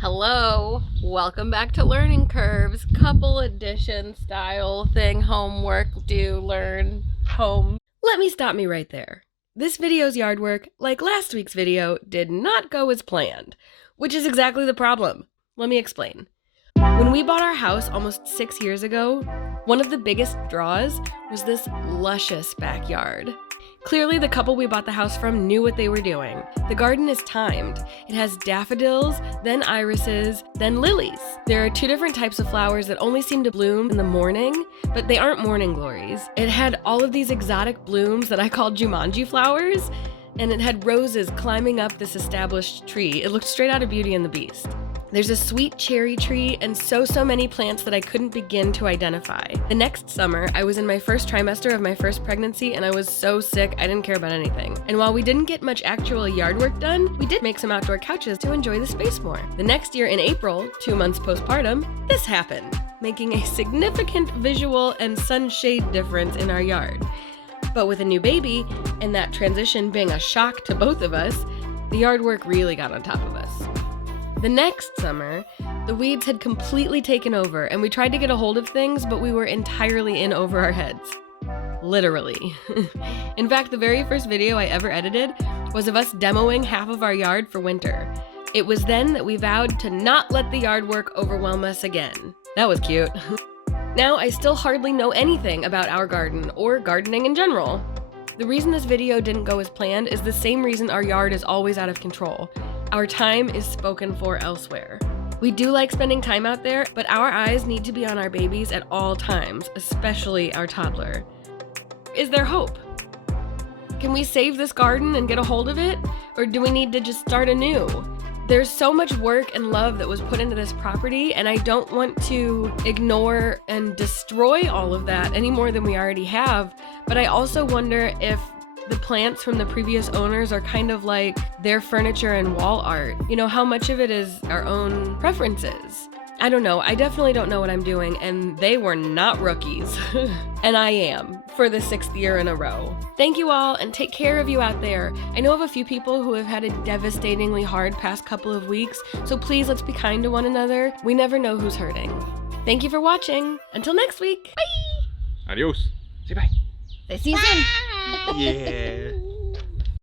Hello, welcome back to Learning Curves, couple edition style thing, homework, do, learn, home. Let me stop me right there. This video's yard work, like last week's video, did not go as planned, which is exactly the problem. Let me explain. When we bought our house almost 6 years ago, one of the biggest draws was this luscious backyard. Clearly, the couple we bought the house from knew what they were doing. The garden is timed. It has daffodils, then irises, then lilies. There are 2 different types of flowers that only seem to bloom in the morning, but they aren't morning glories. It had all of these exotic blooms that I called Jumanji flowers, and it had roses climbing up this established tree. It looked straight out of Beauty and the Beast. There's a sweet cherry tree and so many plants that I couldn't begin to identify. The next summer, I was in my first trimester of my first pregnancy and I was so sick I didn't care about anything. And while we didn't get much actual yard work done, we did make some outdoor couches to enjoy the space more. The next year in April, 2 months postpartum, this happened, making a significant visual and sunshade difference in our yard. But with a new baby, and that transition being a shock to both of us, the yard work really got on top of us. The next summer, the weeds had completely taken over, and we tried to get a hold of things, but we were entirely in over our heads. Literally. In fact, the very first video I ever edited was of us demoing half of our yard for winter. It was then that we vowed to not let the yard work overwhelm us again. That was cute. Now, I still hardly know anything about our garden, or gardening in general. The reason this video didn't go as planned is the same reason our yard is always out of control. Our time is spoken for elsewhere. We do like spending time out there, but our eyes need to be on our babies at all times, especially our toddler. Is there hope? Can we save this garden and get a hold of it? Or do we need to just start anew? There's so much work and love that was put into this property, and I don't want to ignore and destroy all of that any more than we already have, but I also wonder if the plants from the previous owners are kind of like their furniture and wall art. You know, how much of it is our own preferences? I don't know. I definitely don't know what I'm doing, and they were not rookies. And I am, for the 6th year in a row. Thank you all, and take care of you out there. I know of a few people who have had a devastatingly hard past couple of weeks, so please let's be kind to one another. We never know who's hurting. Thank you for watching. Until next week. Bye! Adios. Say bye. See you soon. Yeah.